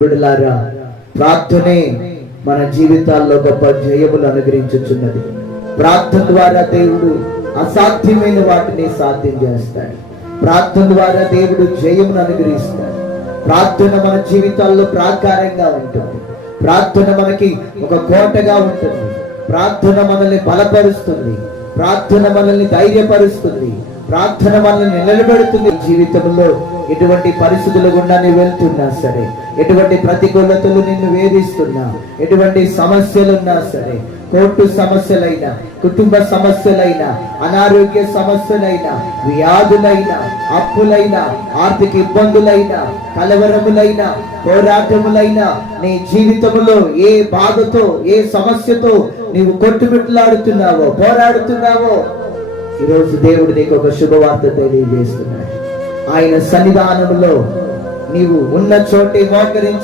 బిడ్డలారా, ప్రార్థనే మన జీవితాల్లో గొప్ప జయములు అనుగ్రహించుచున్నది. ప్రార్థన ద్వారా దేవుడు అసాధ్యమైన వాటిని సాధ్యం చేస్తాడు. ప్రార్థన ద్వారా దేవుడు జయమును అనుగ్రహిస్తాడు. ప్రార్థన మన జీవితాల్లో ప్రాకారంగా ఉంటుంది. ప్రార్థన మనకి ఒక కోటగా ఉంటుంది. ప్రార్థన మనల్ని బలపరుస్తుంది. ప్రార్థన మనల్ని ధైర్యపరుస్తుంది. ప్రార్థన మనల్ని నిలబెడుతుంది. జీవితంలో ఎటువంటి పరిస్థితులు గుండా నువ్వు వెళ్తున్నా సరే, ఎటువంటి ప్రతికూలతలు నిన్ను వేధిస్తున్నా, ఎటువంటి సమస్యలున్నా సరే, కోర్టు సమస్యలైనా, కుటుంబ సమస్యలైనా, అనారోగ్య సమస్యలైనా, వ్యాధులైనా, అప్పులైనా, ఆర్థిక ఇబ్బందులైనా, కలవరములైనా, పోరాటములైనా, నీ జీవితంలో ఏ బాధతో, ఏ సమస్యతో నీవు కొట్టుమిట్లాడుతున్నావో, పోరాడుతున్నావో, ఈరోజు దేవుడు నీకు ఒక శుభవార్త తెలియజేస్తున్నాడు. ఆయన సన్నిధానంలో నీవు ఉన్న చోటే మోకరించి